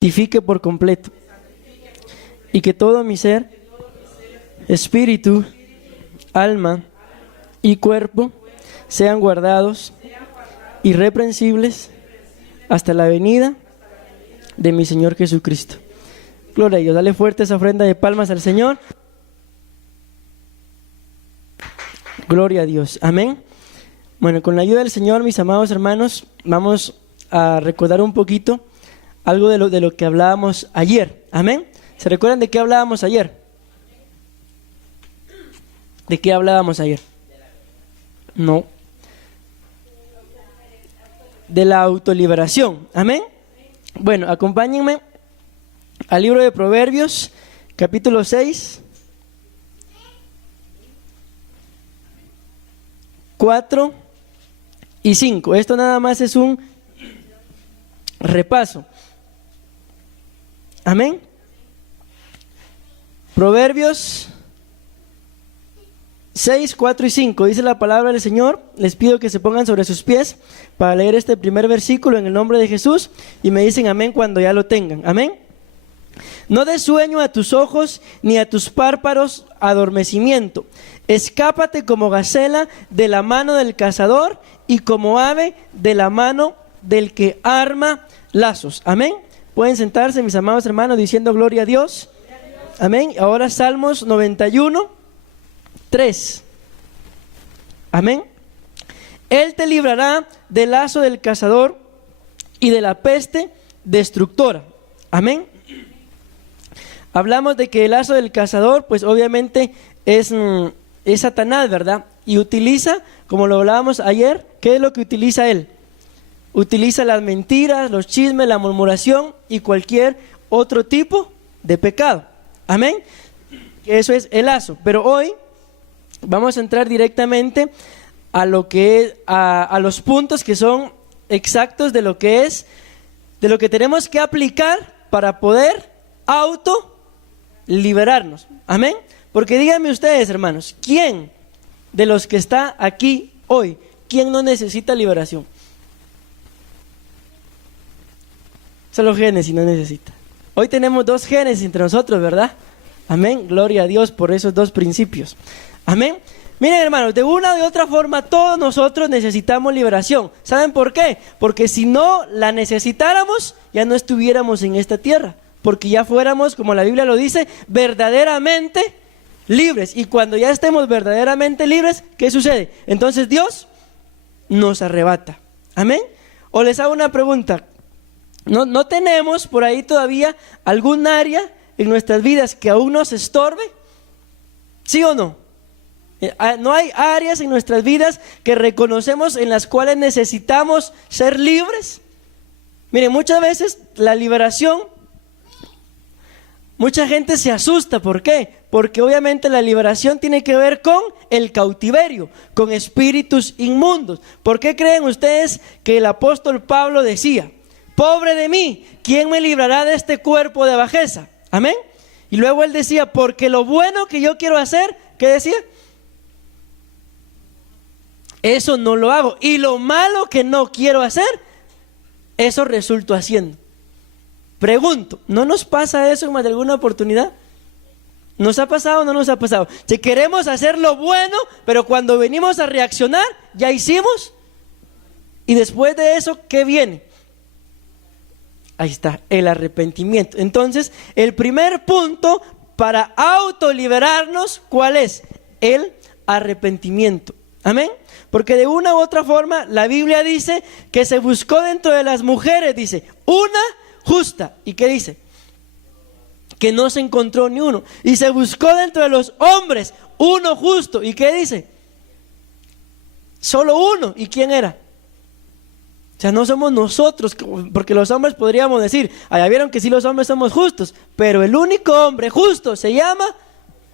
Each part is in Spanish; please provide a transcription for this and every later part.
santifique por completo, y que todo mi ser, espíritu, alma y cuerpo sean guardados irreprensibles hasta la venida de mi Señor Jesucristo. Gloria a Dios. Dale fuerte esa ofrenda de palmas al Señor. Gloria a Dios. Amén. Bueno, con la ayuda del Señor, mis amados hermanos, vamos a recordar un poquito algo de lo que hablábamos ayer. Amén. ¿Se recuerdan de qué hablábamos ayer? ¿De qué hablábamos ayer? No. De la autoliberación. Amén. Bueno, acompáñenme al libro de Proverbios, capítulo 6, 4 y 5. Esto nada más es un repaso. Amén. Proverbios 6, 4 y 5. Dice la palabra del Señor. Les pido que se pongan sobre sus pies para leer este primer versículo en el nombre de Jesús y me dicen amén cuando ya lo tengan. Amén. No des sueño a tus ojos ni a tus párpados adormecimiento. Escápate como gacela de la mano del cazador y como ave de la mano del que arma lazos. Amén. Pueden sentarse, mis amados hermanos, diciendo gloria a Dios. Amén. Ahora Salmos 91, 3. Amén. Él te librará del lazo del cazador y de la peste destructora. Amén. Hablamos de que el lazo del cazador, pues obviamente es Satanás, ¿verdad? Y utiliza, como lo hablábamos ayer, ¿qué es lo que utiliza él? Utiliza las mentiras, los chismes, la murmuración y cualquier otro tipo de pecado. Amén. Eso es el lazo. Pero hoy vamos a entrar directamente a lo que es, a los puntos que son exactos de lo que es, de lo que tenemos que aplicar para poder liberarnos. Amén. Porque díganme ustedes, hermanos, ¿quién de los que está aquí hoy, quién no necesita liberación? Solo Génesis no necesita. Hoy tenemos dos Génesis entre nosotros, ¿verdad? Amén. Gloria a Dios por esos dos principios. Amén. Miren, hermanos, de una u otra forma todos nosotros necesitamos liberación. ¿Saben por qué? Porque si no la necesitáramos, ya no estuviéramos en esta tierra. Porque ya fuéramos, como la Biblia lo dice, verdaderamente libres. Y cuando ya estemos verdaderamente libres, ¿qué sucede? Entonces Dios nos arrebata. Amén. O les hago una pregunta. ¿No tenemos por ahí todavía algún área en nuestras vidas que aún nos estorbe? ¿Sí o no? ¿No hay áreas en nuestras vidas que reconocemos en las cuales necesitamos ser libres? Miren, muchas veces la liberación, mucha gente se asusta. ¿Por qué? Porque obviamente la liberación tiene que ver con el cautiverio, con espíritus inmundos. ¿Por qué creen ustedes que el apóstol Pablo decía: pobre de mí, ¿quién me librará de este cuerpo de bajeza? Amén. Y luego él decía, porque lo bueno que yo quiero hacer, ¿qué decía? Eso no lo hago. Y lo malo que no quiero hacer, eso resulto haciendo. Pregunto, ¿no nos pasa eso en más de alguna oportunidad? ¿Nos ha pasado o no nos ha pasado? Si queremos hacer lo bueno, pero cuando venimos a reaccionar, ya hicimos. Y después de eso, ¿qué viene? Ahí está, el arrepentimiento. Entonces, el primer punto para autoliberarnos, ¿cuál es? El arrepentimiento. Amén. Porque de una u otra forma, la Biblia dice que se buscó dentro de las mujeres, dice, una justa. ¿Y qué dice? Que no se encontró ni uno. Y se buscó dentro de los hombres uno justo. ¿Y qué dice? Solo uno. ¿Y quién era? O sea, no somos nosotros, porque los hombres podríamos decir, ya vieron que sí, los hombres somos justos, pero el único hombre justo se llama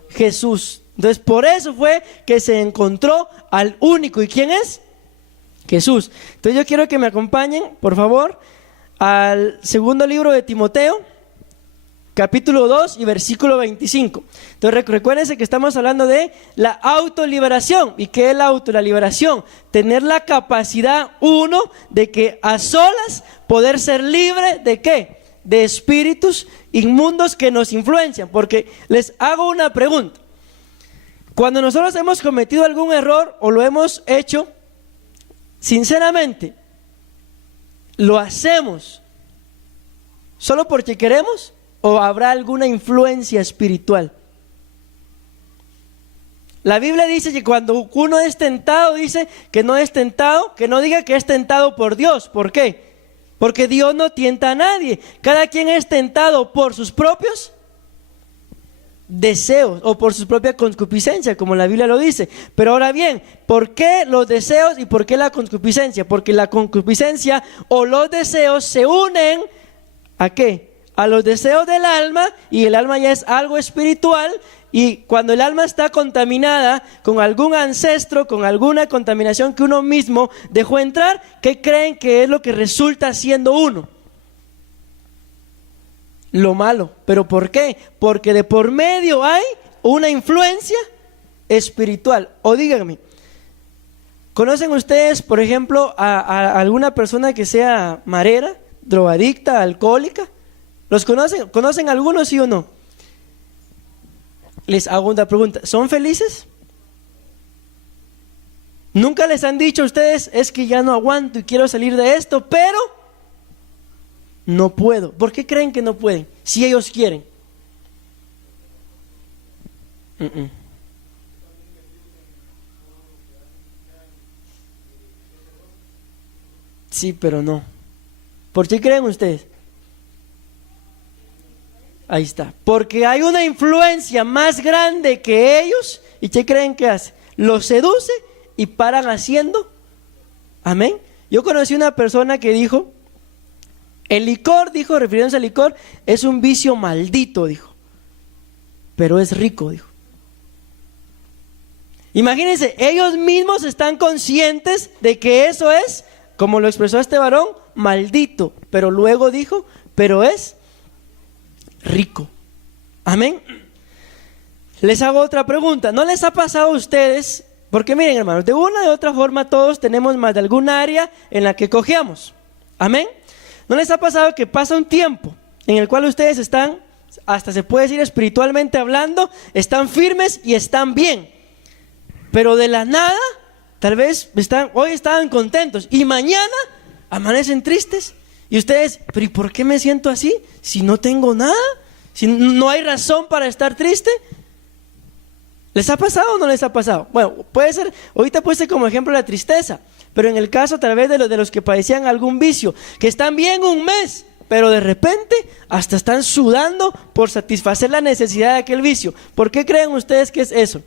Jesús. Entonces por eso fue que se encontró al único. ¿Y quién es? Jesús. Entonces yo quiero que me acompañen, por favor, al segundo libro de Timoteo, capítulo 2 y versículo 25. Entonces recuérdense que estamos hablando de la autoliberación. ¿Y qué es la liberación? Tener la capacidad, uno, de que a solas poder ser libre ¿de qué? de espíritus inmundos que nos influencian. Porque les hago una pregunta. Cuando nosotros hemos cometido algún error o lo hemos hecho, sinceramente, ¿lo hacemos solo porque queremos o habrá alguna influencia espiritual? La Biblia dice que cuando uno es tentado, dice que no es tentado, que no diga que es tentado por Dios. ¿Por qué? Porque Dios no tienta a nadie. Cada quien es tentado por sus propios deseos o por su propia concupiscencia, como la Biblia lo dice. Pero ahora bien, ¿por qué los deseos y por qué la concupiscencia? Porque la concupiscencia o los deseos se unen ¿a qué? A los deseos del alma, y el alma ya es algo espiritual. Y cuando el alma está contaminada con algún ancestro, con alguna contaminación que uno mismo dejó entrar, ¿qué creen que es lo que resulta siendo uno? Lo malo. ¿Pero por qué? Porque de por medio hay una influencia espiritual. O díganme, ¿conocen ustedes, por ejemplo, a alguna persona que sea marera, drogadicta, alcohólica? ¿Los conocen? ¿Conocen algunos, sí o no? Les hago una pregunta, ¿son felices? ¿Nunca les han dicho a ustedes, es que ya no aguanto y quiero salir de esto, pero no puedo? ¿Por qué creen que no pueden? Si ellos quieren. Sí, pero no. ¿Por qué creen ustedes? Ahí está. Porque hay una influencia más grande que ellos. ¿Y qué creen que hace? Los seduce y paran haciendo. Amén. Yo conocí una persona que dijo, el licor, dijo, refiriéndose al licor, es un vicio maldito, dijo. Pero es rico, dijo. Imagínense, ellos mismos están conscientes de que eso es, como lo expresó este varón, maldito. Pero luego dijo, pero es rico. Amén. Les hago otra pregunta. ¿No les ha pasado a ustedes? Porque miren, hermanos, de una u otra forma todos tenemos más de algún área en la que cojeamos. Amén. ¿No les ha pasado que pasa un tiempo en el cual ustedes están, hasta se puede decir espiritualmente hablando, están firmes y están bien, pero de la nada, tal vez hoy estaban contentos y mañana amanecen tristes? Y ustedes, pero ¿y por qué me siento así? Si no tengo nada, si no hay razón para estar triste. ¿Les ha pasado o no les ha pasado? Bueno, puede ser, ahorita puede ser como ejemplo la tristeza, pero en el caso tal vez de los que padecían algún vicio, que están bien un mes, pero de repente hasta están sudando por satisfacer la necesidad de aquel vicio. ¿Por qué creen ustedes que es eso?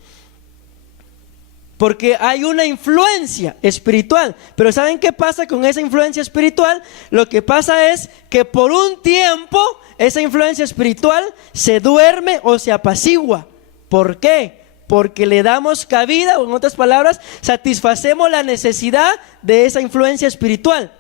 Porque hay una influencia espiritual. Pero ¿saben qué pasa con esa influencia espiritual? Lo que pasa es que por un tiempo esa influencia espiritual se duerme o se apacigua. ¿Por qué? Porque le damos cabida, o en otras palabras, satisfacemos la necesidad de esa influencia espiritual.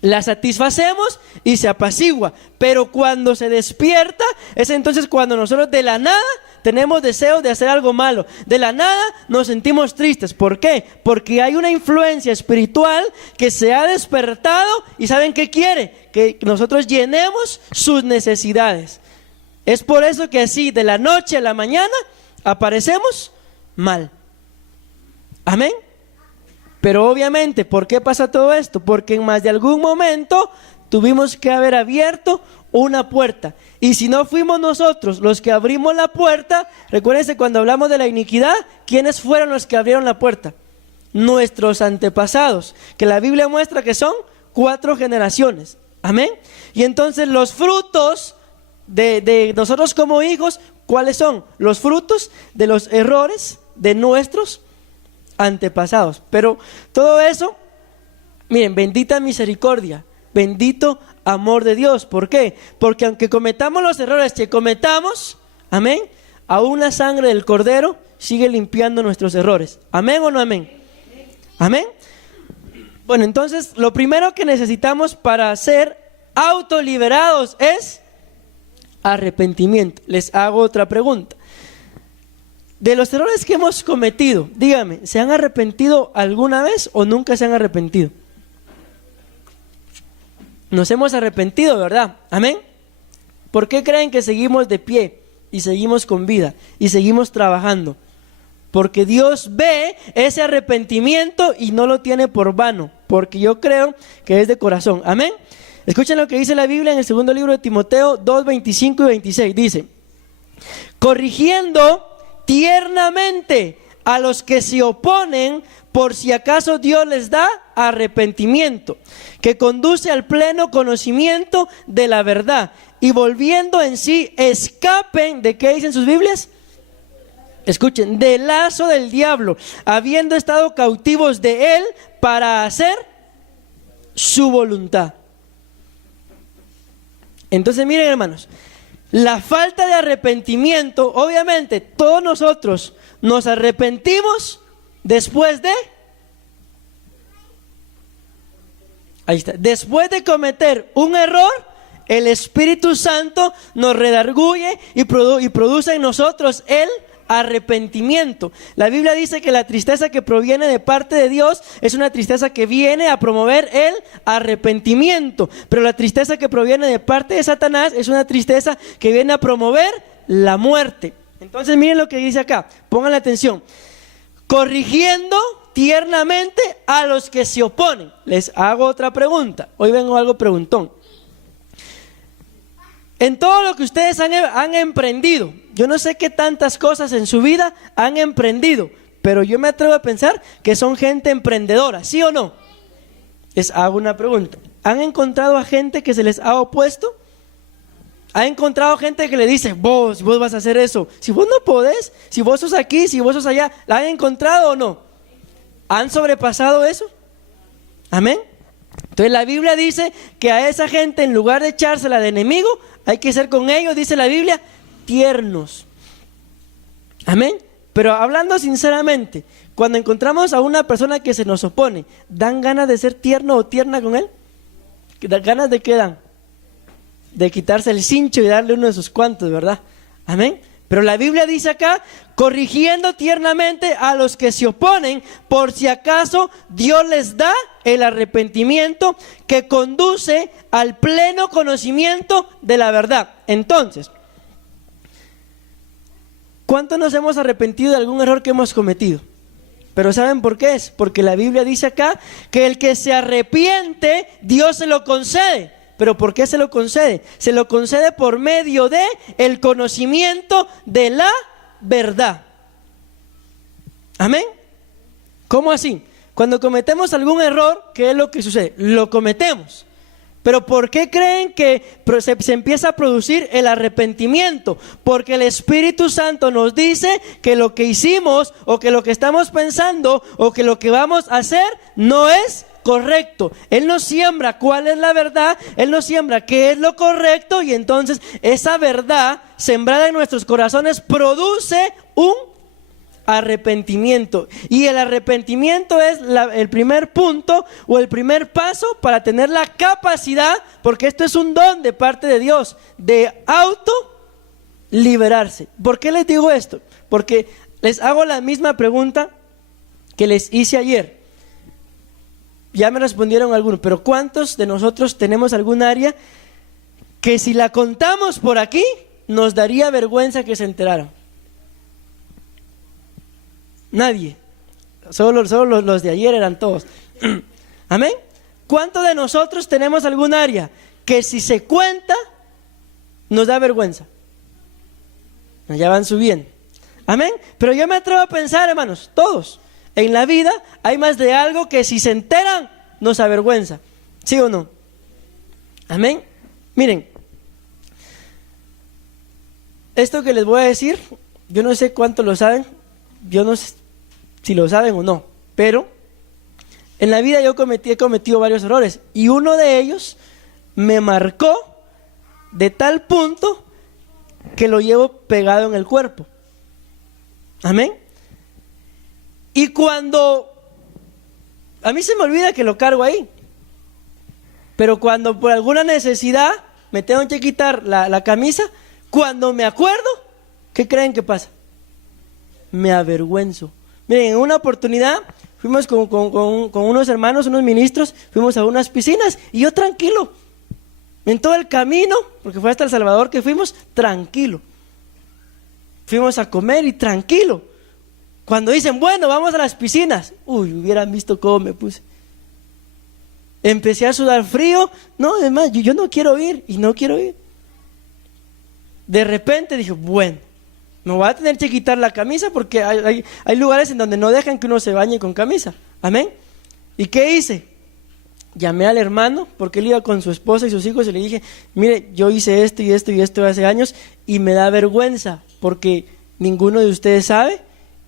La satisfacemos y se apacigua. Pero cuando se despierta, es entonces cuando nosotros de la nada tenemos deseos de hacer algo malo. De la nada nos sentimos tristes. ¿Por qué? Porque hay una influencia espiritual que se ha despertado y ¿saben qué quiere? Que nosotros llenemos sus necesidades. Es por eso que así de la noche a la mañana aparecemos mal. Amén. Pero obviamente, ¿por qué pasa todo esto? Porque en más de algún momento tuvimos que haber abierto una puerta. Y si no fuimos nosotros los que abrimos la puerta, recuérdense cuando hablamos de la iniquidad, ¿quiénes fueron los que abrieron la puerta? Nuestros antepasados, que la Biblia muestra que son 4 generaciones. Amén. Y entonces los frutos de nosotros como hijos, ¿cuáles son? Los frutos de los errores de nuestros antepasados. Pero todo eso, miren, bendita misericordia, bendito amor de Dios. ¿Por qué? Porque aunque cometamos los errores que cometamos, amén, aún la sangre del Cordero sigue limpiando nuestros errores. ¿Amén o no amén? Amén. Bueno, entonces lo primero que necesitamos para ser autoliberados es arrepentimiento. Les hago otra pregunta. De los errores que hemos cometido, dígame, ¿se han arrepentido alguna vez o nunca se han arrepentido? nos hemos arrepentido, ¿verdad? Amén. ¿Por qué creen que seguimos de pie y seguimos con vida y seguimos trabajando? Porque Dios ve ese arrepentimiento y no lo tiene por vano, porque yo creo que es de corazón. Amén. Escuchen lo que dice la Biblia en el segundo libro de Timoteo 2, 25 y 26. Dice: corrigiendo tiernamente a los que se oponen, por si acaso Dios les da arrepentimiento, que conduce al pleno conocimiento de la verdad, y volviendo en sí, escapen, ¿de qué dicen sus Biblias? Escuchen, del lazo del diablo, habiendo estado cautivos de él para hacer su voluntad. Entonces miren, hermanos, la falta de arrepentimiento, obviamente todos nosotros nos arrepentimos después de, ahí está, después de cometer un error, el Espíritu Santo nos redarguye y produce en nosotros el arrepentimiento. La Biblia dice que la tristeza que proviene de parte de Dios es una tristeza que viene a promover el arrepentimiento, pero la tristeza que proviene de parte de Satanás es una tristeza que viene a promover la muerte. Entonces miren lo que dice acá, pongan la atención: corrigiendo tiernamente a los que se oponen. Les hago otra pregunta, hoy vengo algo preguntón. En todo lo que ustedes han emprendido, yo no sé qué tantas cosas en su vida han emprendido, pero yo me atrevo a pensar que son gente emprendedora, ¿sí o no? Les hago una pregunta: ¿han encontrado a gente que se les ha opuesto? ¿Han encontrado gente que le dice, vos vas a hacer eso? Si vos no podés, si vos sos aquí, si vos sos allá, ¿la han encontrado o no? ¿Han sobrepasado eso? Amén. Entonces la Biblia dice que a esa gente, en lugar de echársela de enemigo, hay que ser con ellos, dice la Biblia, tiernos. Amén. Pero hablando sinceramente, cuando encontramos a una persona que se nos opone, ¿dan ganas de ser tierno o tierna con él? ¿Ganas de qué dan? De quitarse el cincho y darle uno de sus cuantos, ¿verdad? Amén. Pero la Biblia dice acá, corrigiendo tiernamente a los que se oponen, por si acaso Dios les da el arrepentimiento que conduce al pleno conocimiento de la verdad. Entonces, ¿cuántos nos hemos arrepentido de algún error que hemos cometido? Pero ¿saben por qué es? Porque la Biblia dice acá que el que se arrepiente, Dios se lo concede. ¿Pero por qué se lo concede? Se lo concede por medio de el conocimiento de la verdad. Amén. ¿Cómo así? Cuando cometemos algún error, ¿qué es lo que sucede? Lo cometemos. Pero ¿por qué creen que se empieza a producir el arrepentimiento? Porque el Espíritu Santo nos dice que lo que hicimos, o que lo que estamos pensando, o que lo que vamos a hacer no es correcto. Él nos siembra cuál es la verdad, Él nos siembra qué es lo correcto, y entonces esa verdad sembrada en nuestros corazones produce un arrepentimiento. Y el arrepentimiento es el primer punto o el primer paso para tener la capacidad, porque esto es un don de parte de Dios, de auto liberarse. ¿Por qué les digo esto? Porque les hago la misma pregunta que les hice ayer. Ya me respondieron algunos, pero ¿cuántos de nosotros tenemos algún área que si la contamos por aquí nos daría vergüenza que se enteraran? Nadie. Solo los de ayer eran todos. Amén. ¿Cuántos de nosotros tenemos algún área que si se cuenta nos da vergüenza? Ya van subiendo. Amén. Pero yo me atrevo a pensar, hermanos, todos. En la vida hay más de algo que si se enteran nos avergüenza. ¿Sí o no? Amén. Miren, esto que les voy a decir, yo no sé cuánto lo saben, yo no sé si lo saben o no, pero en la vida yo he cometido varios errores, y uno de ellos me marcó de tal punto que lo llevo pegado en el cuerpo. Amén. Y cuando a mí se me olvida que lo cargo ahí, pero cuando por alguna necesidad me tengo que quitar la camisa, cuando me acuerdo, ¿qué creen que pasa? Me avergüenzo. Miren, en una oportunidad fuimos con unos hermanos, unos ministros, fuimos a unas piscinas, y yo tranquilo, En todo el camino, porque fue hasta El Salvador que fuimos, tranquilo. Fuimos a comer y tranquilo. Cuando dicen, bueno, vamos a las piscinas, hubieran visto cómo me puse. Empecé a sudar frío. No, además, yo no quiero ir y no quiero ir. De repente dije, bueno, me voy a tener que quitar la camisa porque hay lugares en donde no dejan que uno se bañe con camisa. Amén. ¿Y qué hice? Llamé al hermano porque él iba con su esposa y sus hijos y le dije, mire, yo hice esto y esto y esto hace años y me da vergüenza porque ninguno de ustedes sabe.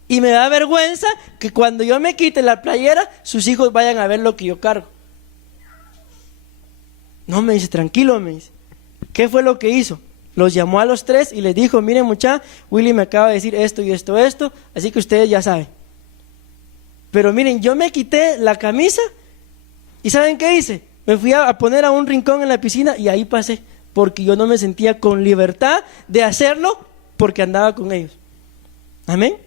Y me da vergüenza que cuando yo me quite la playera, sus hijos vayan a ver lo que yo cargo. No, me dice, tranquilo, me dice. ¿Qué fue lo que hizo? Los llamó a los tres y les dijo, miren muchacha, Willy me acaba de decir esto y esto, así que ustedes ya saben. Pero miren, yo me quité la camisa y ¿saben qué hice? Me fui a poner a un rincón en la piscina y ahí pasé, porque yo no me sentía con libertad de hacerlo porque andaba con ellos. Amén.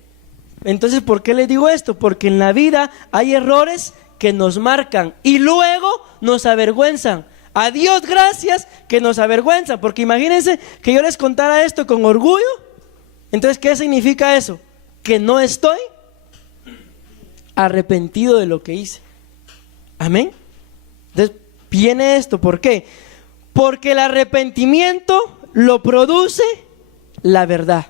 Entonces, ¿por qué les digo esto? Porque en la vida hay errores que nos marcan y luego nos avergüenzan. A Dios gracias que nos avergüenzan, porque imagínense que yo les contara esto con orgullo. Entonces, ¿qué significa eso? Que no estoy arrepentido de lo que hice. Amén. Entonces, viene esto, ¿por qué? Porque el arrepentimiento lo produce la verdad.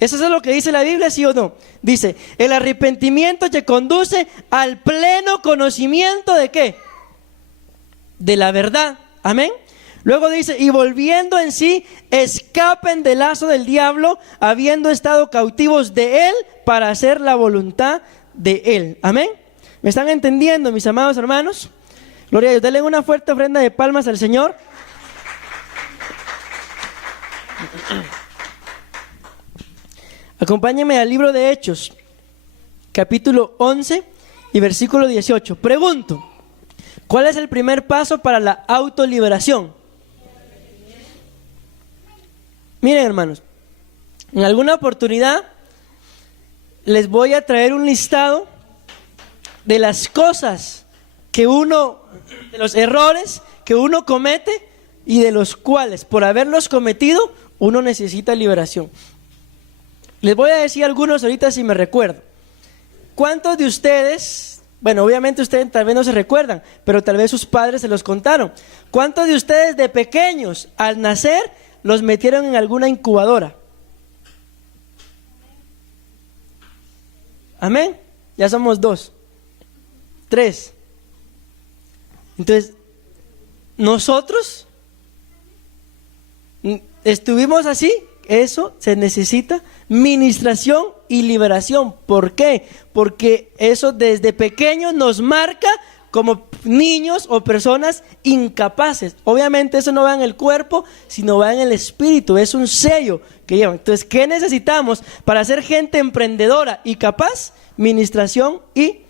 ¿Eso es lo que dice la Biblia, sí o no? Dice, el arrepentimiento te conduce al pleno conocimiento ¿de qué? De la verdad. Amén. Luego dice, y volviendo en sí, escapen del lazo del diablo, habiendo estado cautivos de él para hacer la voluntad de él. Amén. ¿Me están entendiendo, mis amados hermanos? Gloria a Dios. Denle una fuerte ofrenda de palmas al Señor. Acompáñenme al libro de Hechos, capítulo 11 y versículo 18. Pregunto, ¿cuál es el primer paso para la autoliberación? Miren, hermanos, en alguna oportunidad les voy a traer un listado de las cosas que de los errores que uno comete y de los cuales, por haberlos cometido, uno necesita liberación. Les voy a decir algunos ahorita si me recuerdo. ¿Cuántos de ustedes, bueno, obviamente ustedes tal vez no se recuerdan, pero tal vez sus padres se los contaron? ¿Cuántos de ustedes de pequeños, al nacer, los metieron en alguna incubadora? Amén. Ya somos 2, 3. Entonces, nosotros estuvimos así. Eso se necesita ministración y liberación. ¿Por qué? Porque eso desde pequeños nos marca como niños o personas incapaces. Obviamente eso no va en el cuerpo, sino va en el espíritu. Es un sello que llevan. Entonces, ¿qué necesitamos para ser gente emprendedora y capaz? Ministración y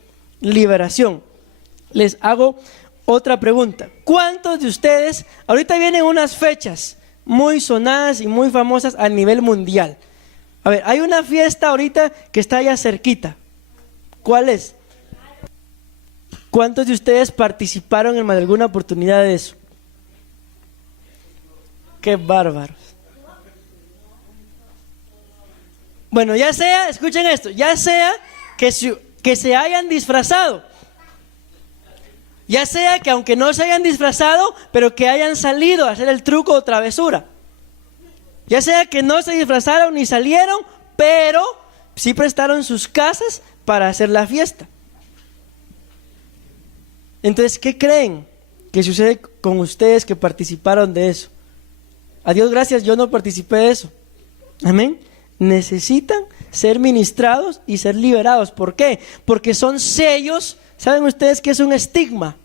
liberación. Les hago otra pregunta. ¿Cuántos de ustedes, ahorita vienen unas fechas muy sonadas y muy famosas a nivel mundial? A ver, hay una fiesta ahorita que está allá cerquita. ¿Cuál es? ¿Cuántos de ustedes participaron en alguna oportunidad de eso? ¡Qué bárbaros! Bueno, ya sea, escuchen esto, ya sea que se hayan disfrazado, ya sea que aunque no se hayan disfrazado, pero que hayan salido a hacer el truco o travesura. Ya sea que no se disfrazaron ni salieron, pero sí prestaron sus casas para hacer la fiesta. Entonces, ¿qué creen que sucede con ustedes que participaron de eso? A Dios gracias, yo no participé de eso. Amén. Necesitan ser ministrados y ser liberados. ¿Por qué? Porque son sellos. ¿Saben ustedes qué es un estigma?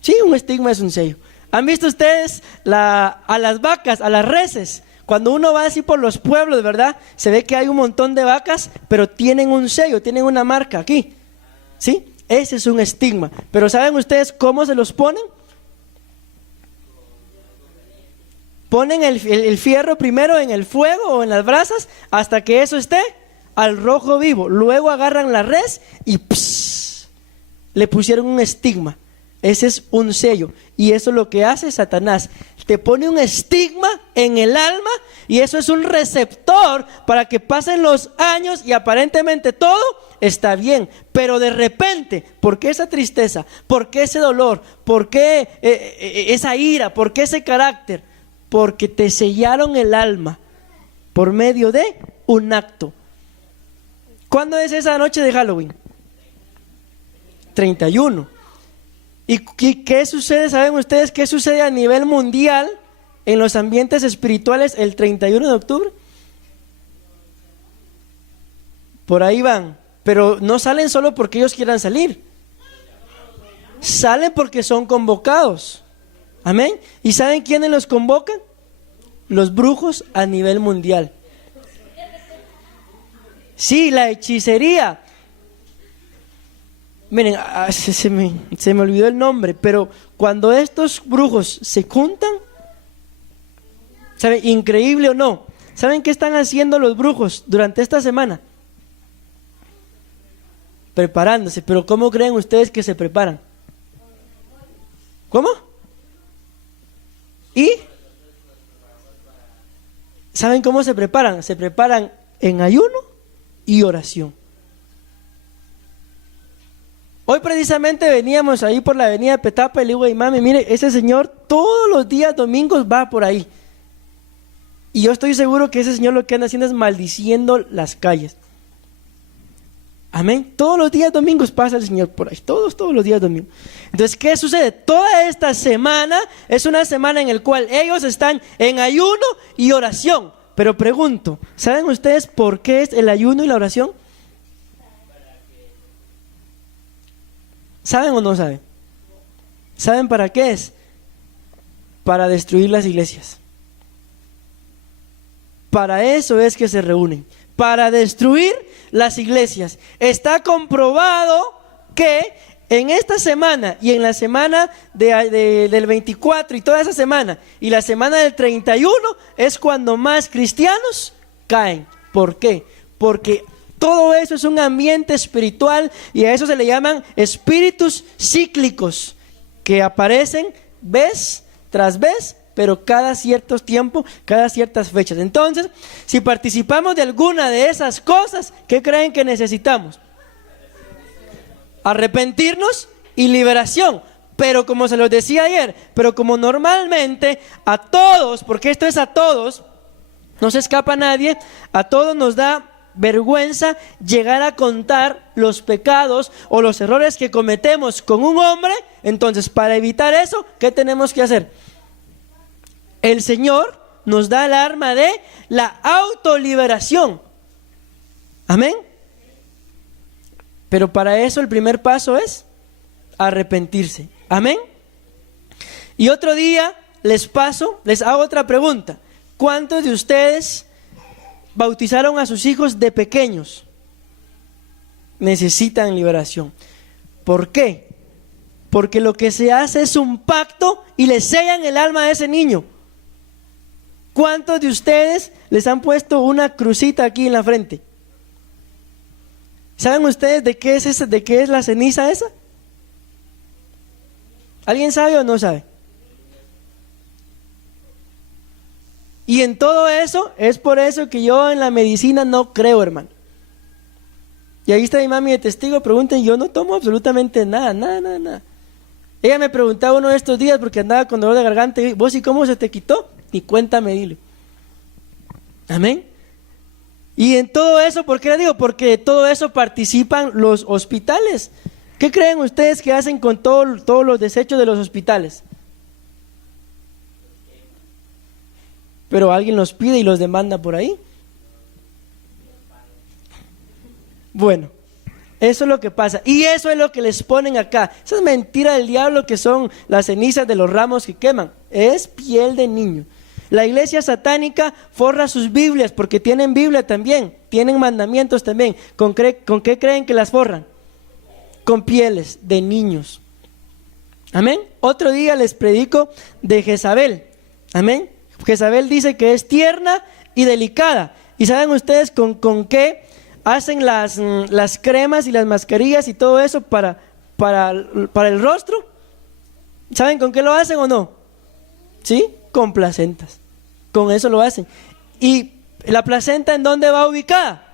Sí, un estigma es un sello. ¿Han visto ustedes a las vacas, a las reses? Cuando uno va así por los pueblos, ¿verdad? Se ve que hay un montón de vacas, pero tienen un sello, tienen una marca aquí. ¿Sí? Ese es un estigma. Pero ¿saben ustedes cómo se los ponen? Ponen el fierro primero en el fuego o en las brasas hasta que eso esté al rojo vivo. Luego agarran la res y le pusieron un estigma. Ese es un sello. Y eso es lo que hace Satanás. Te pone un estigma en el alma y eso es un receptor para que pasen los años y aparentemente todo está bien. Pero de repente, ¿por qué esa tristeza? ¿Por qué ese dolor? ¿Por qué esa ira? ¿Por qué ese carácter? Porque te sellaron el alma por medio de un acto. ¿Cuándo es esa noche de Halloween? 31. ¿Y qué sucede? ¿Saben ustedes qué sucede a nivel mundial en los ambientes espirituales el 31 de octubre? Por ahí van, pero no salen solo porque ellos quieran salir. Salen porque son convocados. Amén. ¿Y saben quiénes los convocan? Los brujos a nivel mundial. Sí, la hechicería. Miren, se me olvidó el nombre, pero cuando estos brujos se juntan, ¿saben? Increíble o no, ¿saben qué están haciendo los brujos durante esta semana? Preparándose, pero ¿cómo creen ustedes que se preparan? ¿Cómo? ¿Y? ¿Saben cómo se preparan? Se preparan en ayuno y oración. Hoy precisamente veníamos ahí por la avenida Petapa y le digo, mami, mire, ese señor todos los días domingos va por ahí. Y yo estoy seguro que ese señor lo que anda haciendo es maldiciendo las calles. Amén. Todos los días domingos pasa el señor por ahí. Todos los días domingos. Entonces, ¿qué sucede? Toda esta semana es una semana en la cual ellos están en ayuno y oración. Pero pregunto, ¿saben ustedes por qué es el ayuno y la oración? ¿Saben o no saben? ¿Saben para qué es? Para destruir las iglesias. Para eso es que se reúnen. Para destruir las iglesias. Está comprobado que en esta semana y en la semana del 24 y toda esa semana y la semana del 31 es cuando más cristianos caen. ¿Por qué? Porque todo eso es un ambiente espiritual y a eso se le llaman espíritus cíclicos que aparecen vez tras vez, pero cada cierto tiempo, cada ciertas fechas. Entonces, si participamos de alguna de esas cosas, ¿qué creen que necesitamos? Arrepentirnos y liberación. Pero como se los decía ayer, pero como normalmente a todos, porque esto es a todos, no se escapa a nadie, a todos nos da vergüenza llegar a contar los pecados o los errores que cometemos con un hombre. Entonces, para evitar eso, ¿qué tenemos que hacer? El Señor nos da el arma de la autoliberación. Amén. Pero para eso el primer paso es arrepentirse. Amén. Y otro día les hago otra pregunta. ¿Cuántos de ustedes bautizaron a sus hijos de pequeños? Necesitan liberación. ¿Por qué? Porque lo que se hace es un pacto y le sellan el alma a ese niño. ¿Cuántos de ustedes les han puesto una crucita aquí en la frente? ¿Saben ustedes de qué es la ceniza esa? ¿Alguien sabe o no sabe? Y en todo eso, es por eso que yo en la medicina no creo, hermano. Y ahí está mi mami de testigo, pregunten, yo no tomo absolutamente nada. Ella me preguntaba uno de estos días porque andaba con dolor de garganta, y ¿vos y cómo se te quitó? Y cuéntame, dile. Amén. Y en todo eso, ¿por qué le digo? Porque de todo eso participan los hospitales. ¿Qué creen ustedes que hacen con todos los desechos de los hospitales? Pero alguien los pide y los demanda por ahí. Bueno, eso es lo que pasa. Y eso es lo que les ponen acá. Esa es mentira del diablo que son las cenizas de los ramos que queman. Es piel de niño. La iglesia satánica forra sus Biblias porque tienen Biblia también. Tienen mandamientos también. ¿Con qué creen que las forran? Con pieles de niños. Amén. Otro día les predico de Jezabel. Amén. Jezabel dice que es tierna y delicada. ¿Y saben ustedes con qué hacen las cremas y las mascarillas y todo eso para el rostro? ¿Saben con qué lo hacen o no? ¿Sí? Con placentas. Con eso lo hacen. ¿Y la placenta en dónde va ubicada?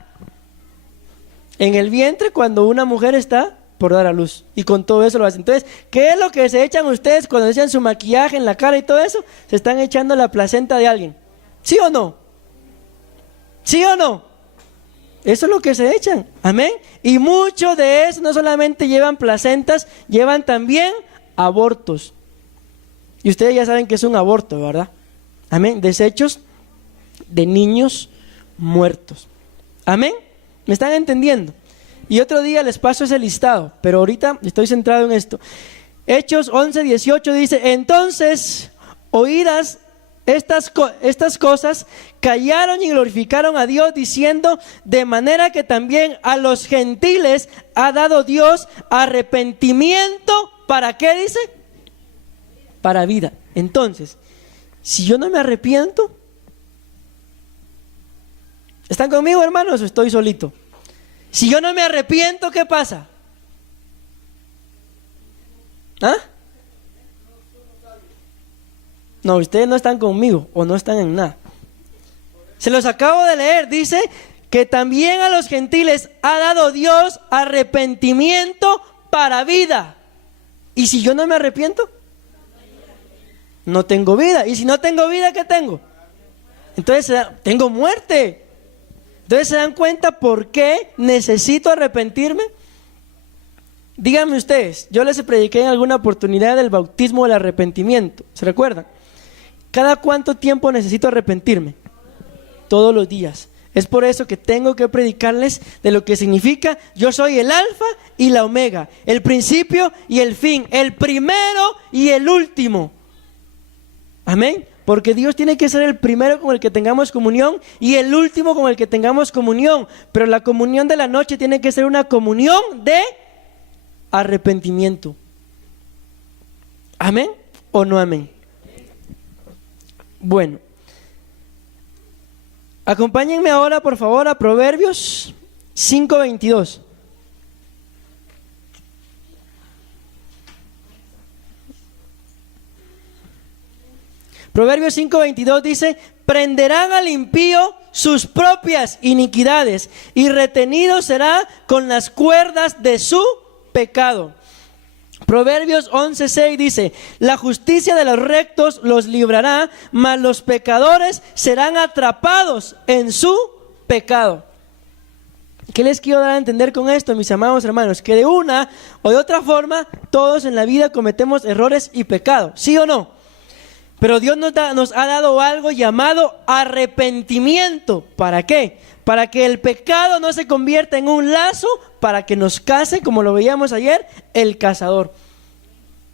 En el vientre cuando una mujer está por dar a luz. Y con todo eso lo hacen. Entonces, ¿qué es lo que se echan ustedes cuando echan su maquillaje en la cara y todo eso? Se están echando la placenta de alguien. ¿Sí o no? ¿Sí o no? Eso es lo que se echan. Amén. Y mucho de eso no solamente llevan placentas, llevan también abortos. Y ustedes ya saben que es un aborto, ¿verdad? Amén. Desechos de niños muertos. Amén. ¿Me están entendiendo? Y otro día les paso ese listado, pero ahorita estoy centrado en esto. Hechos 11:18 dice: entonces, oídas estas cosas, callaron y glorificaron a Dios, diciendo: de manera que también a los gentiles ha dado Dios arrepentimiento. ¿Para qué dice? Para vida. Entonces, si yo no me arrepiento, ¿están conmigo, hermanos, o estoy solito? Si yo no me arrepiento, ¿qué pasa? ¿Ah? No, ustedes no están conmigo o no están en nada. Se los acabo de leer. Dice que también a los gentiles ha dado Dios arrepentimiento para vida. ¿Y si yo no me arrepiento? No tengo vida. ¿Y si no tengo vida, qué tengo? Entonces tengo muerte. Entonces, ¿se dan cuenta por qué necesito arrepentirme? Díganme ustedes, yo les prediqué en alguna oportunidad del bautismo del arrepentimiento. ¿Se recuerdan? ¿Cada cuánto tiempo necesito arrepentirme? Todos los días. Es por eso que tengo que predicarles de lo que significa: yo soy el alfa y la omega, el principio y el fin, el primero y el último. Amén. Porque Dios tiene que ser el primero con el que tengamos comunión y el último con el que tengamos comunión. Pero la comunión de la noche tiene que ser una comunión de arrepentimiento. ¿Amén o no amén? Bueno, acompáñenme ahora por favor a Proverbios 5:22. Proverbios 5:22 dice: prenderán al impío sus propias iniquidades, y retenido será con las cuerdas de su pecado. Proverbios 11:6 dice: la justicia de los rectos los librará, mas los pecadores serán atrapados en su pecado. ¿Qué les quiero dar a entender con esto, mis amados hermanos? Que de una o de otra forma todos en la vida cometemos errores y pecado, ¿sí o no? Pero Dios nos ha dado algo llamado arrepentimiento. ¿Para qué? Para que el pecado no se convierta en un lazo para que nos case, como lo veíamos ayer, el cazador.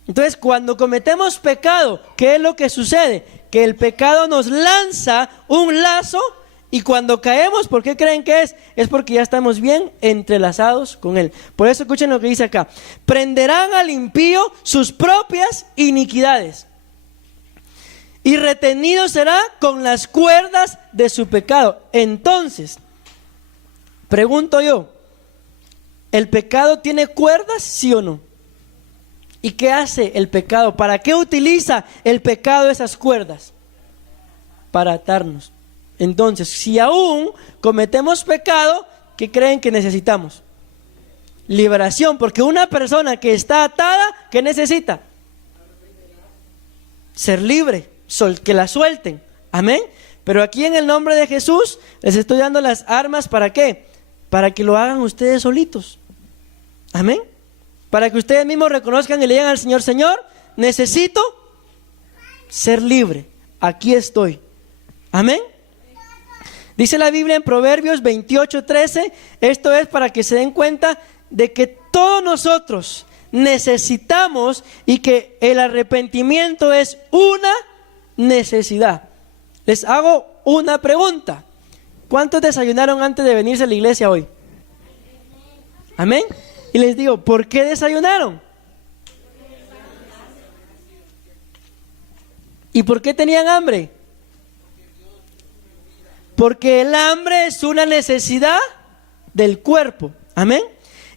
Entonces, cuando cometemos pecado, ¿qué es lo que sucede? Que el pecado nos lanza un lazo, y cuando caemos, ¿por qué creen que es? Es porque ya estamos bien entrelazados con él. Por eso escuchen lo que dice acá: prenderán al impío sus propias iniquidades, y retenido será con las cuerdas de su pecado. Entonces, pregunto yo, ¿el pecado tiene cuerdas, sí o no? ¿Y qué hace el pecado? ¿Para qué utiliza el pecado esas cuerdas? Para atarnos. Entonces, si aún cometemos pecado, ¿qué creen que necesitamos? Liberación, porque una persona que está atada, ¿qué necesita? Ser libre. Que la suelten, amén. Pero aquí en el nombre de Jesús les estoy dando las armas. ¿Para qué? Para que lo hagan ustedes solitos, amén. Para que ustedes mismos reconozcan y le digan al Señor: Señor, necesito ser libre, aquí estoy, amén. Dice la Biblia en Proverbios 28:13, esto es para que se den cuenta de que todos nosotros necesitamos, y que el arrepentimiento es una necesidad. Les hago una pregunta: ¿cuántos desayunaron antes de venirse a la iglesia hoy? Amén. Y les digo, ¿por qué desayunaron? ¿Y por qué tenían hambre? Porque el hambre es una necesidad del cuerpo. Amén.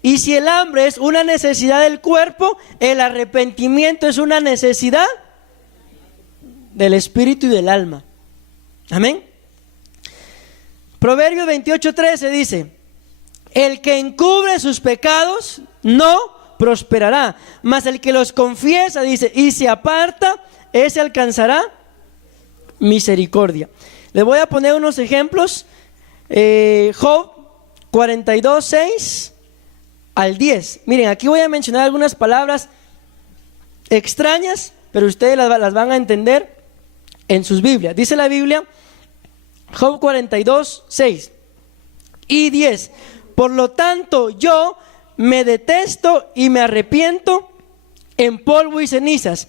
Y si el hambre es una necesidad del cuerpo, el arrepentimiento es una necesidad del espíritu y del alma. Amén. Proverbios 28:13 dice: el que encubre sus pecados no prosperará, mas el que los confiesa, dice, y se aparta, ese alcanzará misericordia. Les voy a poner unos ejemplos. Job 42:6 al 10. Miren, aquí voy a mencionar algunas palabras extrañas, pero ustedes las van a entender en sus Biblias. Dice la Biblia, Job 42:6 y 10: por lo tanto yo me detesto y me arrepiento en polvo y cenizas.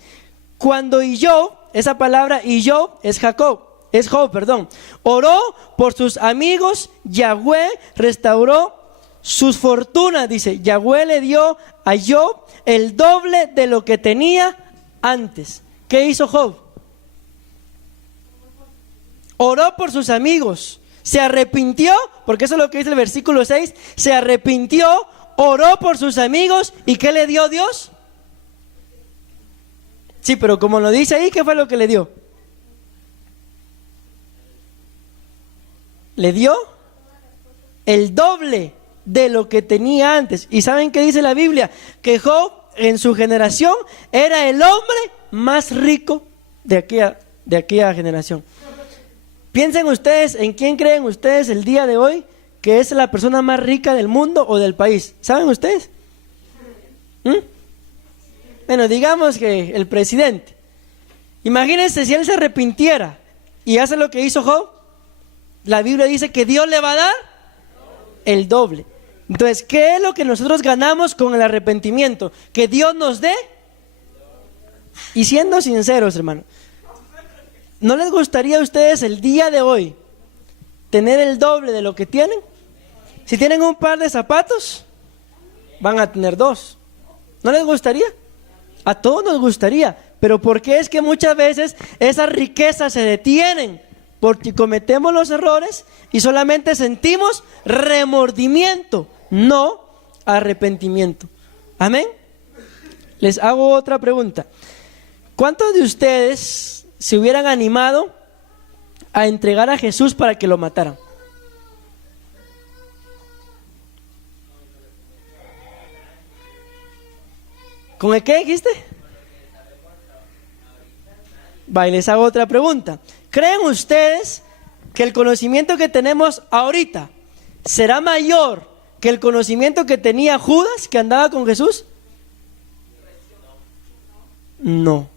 Cuando Job, esa palabra Job es Job, oró por sus amigos, Yahweh restauró sus fortunas. Dice, Yahweh le dio a Job el doble de lo que tenía antes. ¿Qué hizo Job? Oró por sus amigos, se arrepintió, porque eso es lo que dice el versículo 6, se arrepintió, oró por sus amigos, ¿y qué le dio Dios? Sí, pero como lo dice ahí, ¿qué fue lo que le dio? Le dio el doble de lo que tenía antes. ¿Y saben qué dice la Biblia? Que Job en su generación era el hombre más rico de aquella generación. Piensen ustedes, ¿en quién creen ustedes el día de hoy que es la persona más rica del mundo o del país? ¿Saben ustedes? Bueno, digamos que el presidente. Imagínense si él se arrepintiera y hace lo que hizo Job. La Biblia dice que Dios le va a dar el doble. Entonces, ¿qué es lo que nosotros ganamos con el arrepentimiento? Que Dios nos dé. Y siendo sinceros, hermano, ¿no les gustaría a ustedes el día de hoy tener el doble de lo que tienen? Si tienen un par de zapatos, van a tener dos. ¿No les gustaría? A todos nos gustaría. Pero ¿por qué es que muchas veces esas riquezas se detienen? Porque cometemos los errores y solamente sentimos remordimiento, no arrepentimiento. Amén. Les hago otra pregunta. ¿Cuántos de ustedes se hubieran animado a entregar a Jesús para que lo mataran? ¿Con el qué dijiste? Va, y les hago otra pregunta. ¿Creen ustedes que el conocimiento que tenemos ahorita será mayor que el conocimiento que tenía Judas, que andaba con Jesús? No.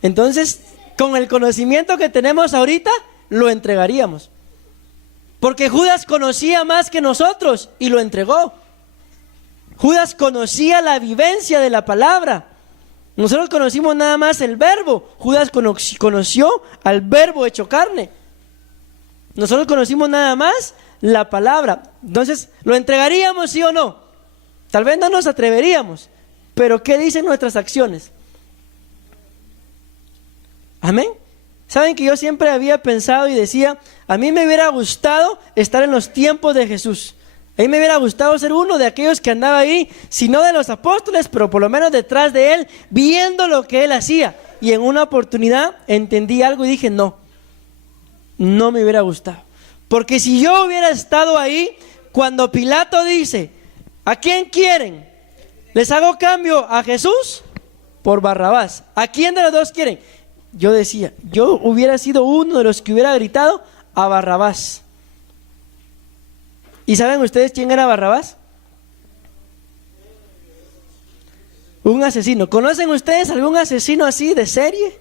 Entonces, con el conocimiento que tenemos ahorita, lo entregaríamos. Porque Judas conocía más que nosotros y lo entregó. Judas conocía la vivencia de la palabra. Nosotros conocimos nada más el verbo. Judas conoció al verbo hecho carne. Nosotros conocimos nada más la palabra. Entonces, ¿lo entregaríamos, sí o no? Tal vez no nos atreveríamos, pero ¿qué dicen nuestras acciones? Amén. Saben que yo siempre había pensado y decía, a mí me hubiera gustado estar en los tiempos de Jesús. A mí me hubiera gustado ser uno de aquellos que andaba ahí, si no de los apóstoles, pero por lo menos detrás de él, viendo lo que él hacía. Y en una oportunidad entendí algo y dije, no me hubiera gustado. Porque si yo hubiera estado ahí, cuando Pilato dice, ¿a quién quieren? ¿Les hago cambio a Jesús por Barrabás? ¿A quién de los dos quieren? Yo decía, yo hubiera sido uno de los que hubiera gritado a Barrabás. ¿Y saben ustedes quién era Barrabás? Un asesino. ¿Conocen ustedes algún asesino así de serie?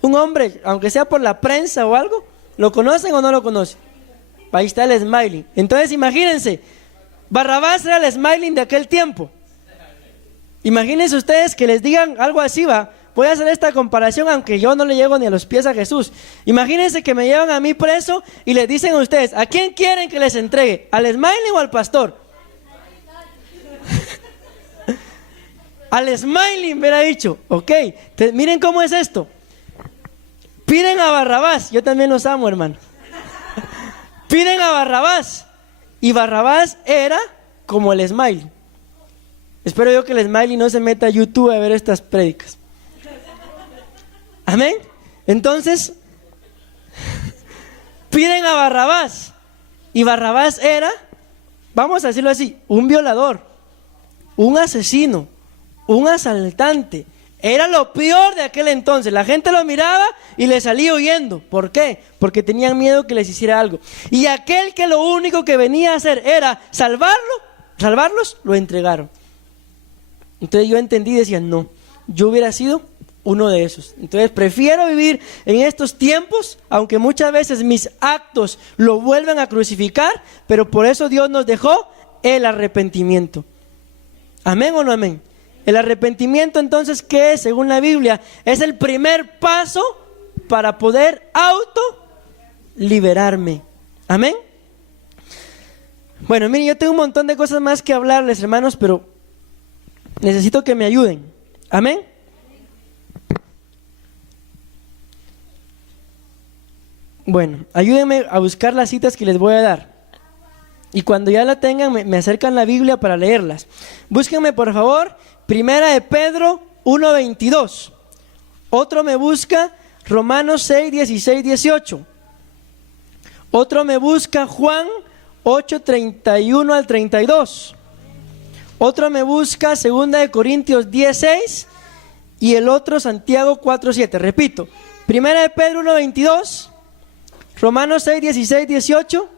Un hombre, aunque sea por la prensa o algo, ¿lo conocen o no lo conocen? Ahí está el Smiling. Entonces imagínense, Barrabás era el Smiling de aquel tiempo. Imagínense ustedes que les digan algo así, va. Voy a hacer esta comparación aunque yo no le llego ni a los pies a Jesús. Imagínense que me llevan a mí preso y les dicen a ustedes, ¿a quién quieren que les entregue? ¿Al Smiling o al pastor? Al Smiling me hubiera dicho, ok, miren cómo es esto. Piden a Barrabás, yo también los amo, hermano. Piden a Barrabás y Barrabás era como el Smiling. Espero yo que el Smiley no se meta a YouTube a ver estas prédicas. Amén. Entonces, piden a Barrabás. Y Barrabás era, vamos a decirlo así, un violador, un asesino, un asaltante. Era lo peor de aquel entonces. La gente lo miraba y le salía huyendo. ¿Por qué? Porque tenían miedo que les hiciera algo. Y aquel que lo único que venía a hacer era salvarlos, lo entregaron. Entonces yo entendí y decía, no, yo hubiera sido uno de esos. Entonces prefiero vivir en estos tiempos, aunque muchas veces mis actos lo vuelvan a crucificar, pero por eso Dios nos dejó el arrepentimiento. ¿Amén o no amén? El arrepentimiento, entonces, ¿qué es? Según la Biblia, es el primer paso para poder liberarme. ¿Amén? Bueno, miren, yo tengo un montón de cosas más que hablarles, hermanos, pero necesito que me ayuden. ¿Amén? Bueno, ayúdenme a buscar las citas que les voy a dar. Y cuando ya la tengan, me acercan la Biblia para leerlas. Búsquenme, por favor, Primera de Pedro 1:22. Otro me busca Romanos 6:16, 18. Otro me busca Juan 8:31 al 32. Otro me busca Segunda de Corintios 10:6 y el otro Santiago 4:7. Repito, Primera de Pedro 1:22, Romanos 6:16, 18,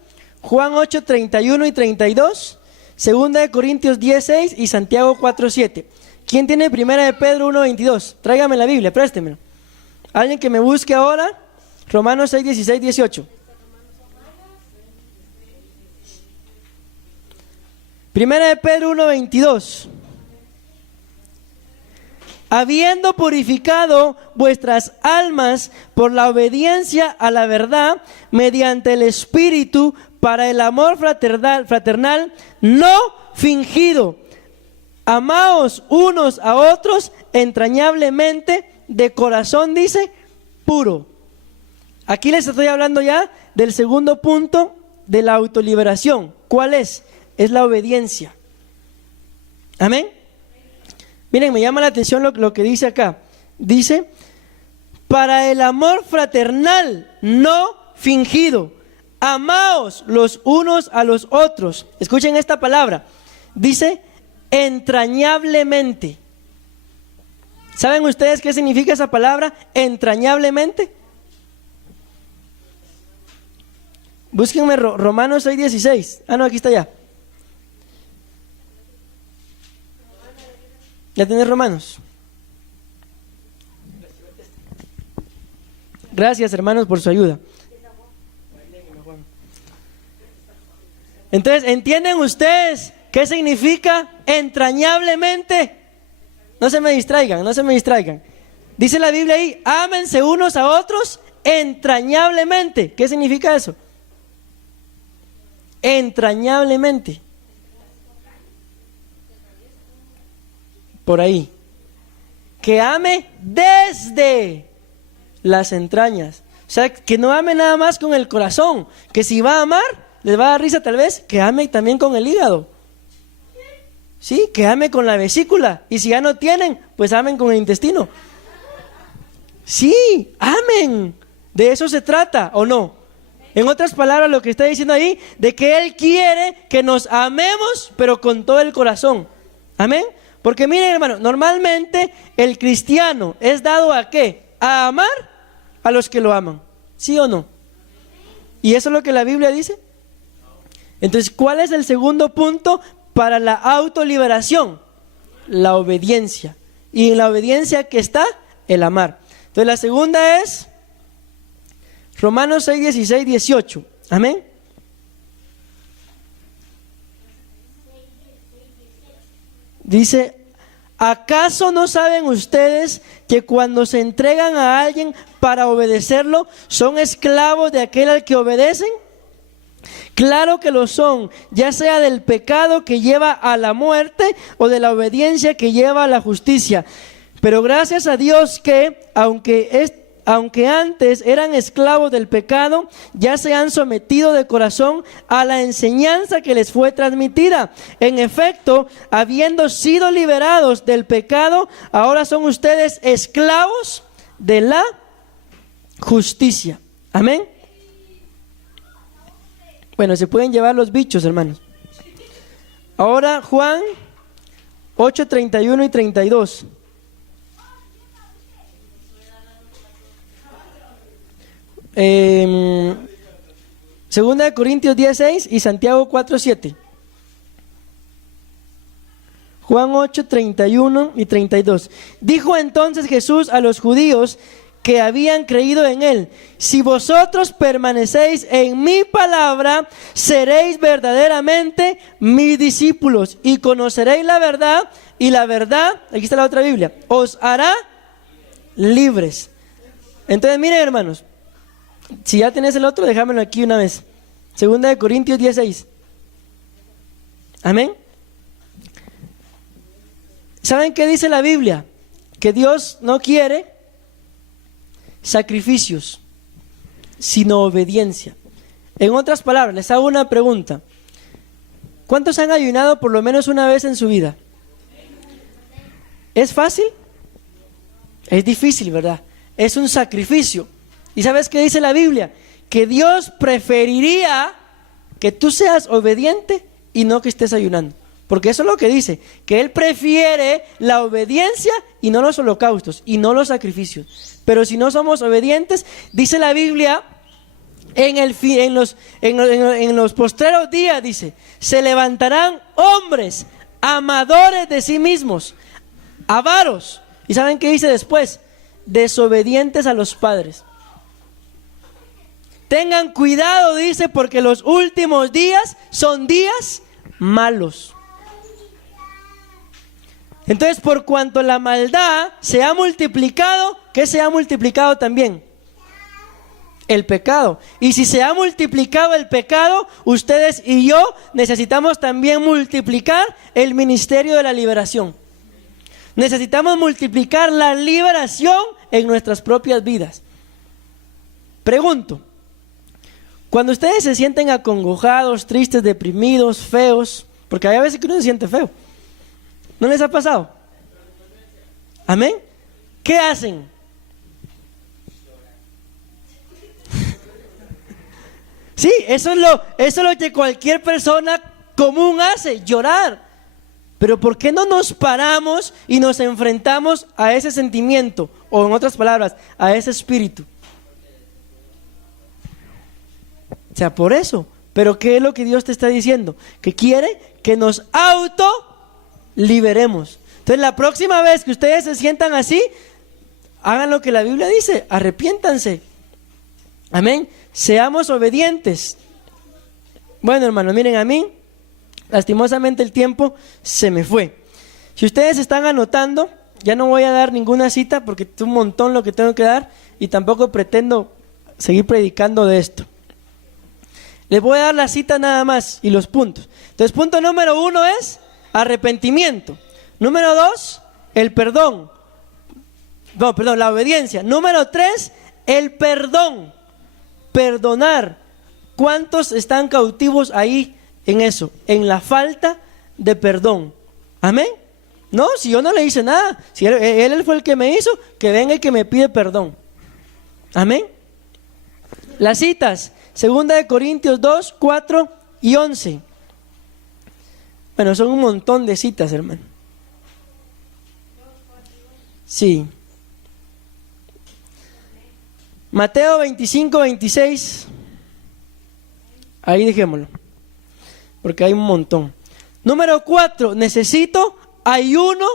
Juan 8:31 y 32, Segunda de Corintios 10:6 y Santiago 4:7. ¿Quién tiene Primera de Pedro 1:22? Tráigame la Biblia, préstemelo. Alguien que me busque ahora, Romanos 6:16, 18. Primera de Pedro 1:22. Habiendo purificado vuestras almas por la obediencia a la verdad, mediante el Espíritu, para el amor fraternal no fingido. Amaos unos a otros entrañablemente, de corazón, dice, puro. Aquí les estoy hablando ya del segundo punto de la autoliberación. ¿Cuál es? Es la obediencia. Amén. Miren, me llama la atención lo que dice acá. Dice, para el amor fraternal no fingido, amaos los unos a los otros. Escuchen esta palabra. Dice, entrañablemente. ¿Saben ustedes qué significa esa palabra? Entrañablemente. Búsquenme Romanos 6:16. Ah, no, aquí está ya. ¿Ya tenés Romanos? Gracias, hermanos, por su ayuda. Entonces, ¿entienden ustedes qué significa entrañablemente? No se me distraigan, no se me distraigan. Dice la Biblia ahí, ámense unos a otros entrañablemente. ¿Qué significa eso? Entrañablemente. Por ahí. Que ame desde las entrañas. O sea, que no ame nada más con el corazón. Que si va a amar, les va a dar risa tal vez, que ame también con el hígado. Sí, que ame con la vesícula. Y si ya no tienen, pues amen con el intestino. Sí, amen. De eso se trata, ¿o no? En otras palabras, lo que está diciendo ahí, de que Él quiere que nos amemos, pero con todo el corazón. Amén. Porque miren, hermano, normalmente el cristiano es dado ¿a qué? A amar a los que lo aman. ¿Sí o no? ¿Y eso es lo que la Biblia dice? Entonces, ¿cuál es el segundo punto para la autoliberación? La obediencia. Y en la obediencia que está el amar. Entonces, la segunda es Romanos 6:16, 18. Amén. Dice, ¿acaso no saben ustedes que cuando se entregan a alguien para obedecerlo, son esclavos de aquel al que obedecen? Claro que lo son, ya sea del pecado que lleva a la muerte o de la obediencia que lleva a la justicia. Pero gracias a Dios que, aunque aunque antes eran esclavos del pecado, ya se han sometido de corazón a la enseñanza que les fue transmitida. En efecto, habiendo sido liberados del pecado, ahora son ustedes esclavos de la justicia. Amén. Bueno, se pueden llevar los bichos, hermanos. Ahora Juan 8, 31 y 32. Segunda de Corintios 10:6 y Santiago 4:7. Juan 8, 31 y 32. Dijo entonces Jesús a los judíos que habían creído en él: si vosotros permanecéis en mi palabra, seréis verdaderamente mis discípulos y conoceréis la verdad, y la verdad, aquí está la otra Biblia, os hará libres. Entonces miren, hermanos, si ya tenés el otro, déjamelo aquí una vez. Segunda de Corintios 10:6. Amén. ¿Saben qué dice la Biblia? Que Dios no quiere sacrificios, sino obediencia. En otras palabras, les hago una pregunta. ¿Cuántos han ayunado por lo menos una vez en su vida? ¿Es fácil? Es difícil, ¿verdad? Es un sacrificio. ¿Y sabes qué dice la Biblia? Que Dios preferiría que tú seas obediente y no que estés ayunando. Porque eso es lo que dice, que Él prefiere la obediencia y no los holocaustos y no los sacrificios. Pero si no somos obedientes, dice la Biblia, en los postreros días, dice, se levantarán hombres amadores de sí mismos, avaros. ¿Y saben qué dice después? Desobedientes a los padres. Tengan cuidado, dice, porque los últimos días son días malos. Entonces, por cuanto la maldad se ha multiplicado, ¿qué se ha multiplicado también? El pecado. Y si se ha multiplicado el pecado, ustedes y yo necesitamos también multiplicar el ministerio de la liberación. Necesitamos multiplicar la liberación en nuestras propias vidas. Pregunto, cuando ustedes se sienten acongojados, tristes, deprimidos, feos, porque hay veces que uno se siente feo, ¿no les ha pasado? ¿Amén? ¿Qué hacen? Sí, eso es lo que cualquier persona común hace, llorar. Pero ¿por qué no nos paramos y nos enfrentamos a ese sentimiento? O en otras palabras, a ese espíritu. O sea, por eso. Pero ¿qué es lo que Dios te está diciendo? Que quiere que nos liberemos. Entonces la próxima vez que ustedes se sientan así, hagan lo que la Biblia dice, arrepiéntanse. Amén. Seamos obedientes. Bueno, hermanos, miren, a mí lastimosamente el tiempo se me fue. Si ustedes están anotando, ya no voy a dar ninguna cita porque es un montón lo que tengo que dar y tampoco pretendo seguir predicando de esto. Les voy a dar la cita nada más y los puntos. Entonces, punto número 1 es arrepentimiento. Número 2, el perdón. No, perdón, la obediencia. Número 3, el perdón. Perdonar. ¿Cuántos están cautivos ahí en eso? En la falta de perdón. ¿Amén? No, si yo no le hice nada, si él fue el que me hizo, que venga y que me pide perdón. ¿Amén? Las citas, 2 de Corintios 2, 4 y 11. Bueno, son un montón de citas, hermano. Sí. Mateo 25, 26. Ahí dejémoslo, porque hay un montón. Número 4, necesito ayuno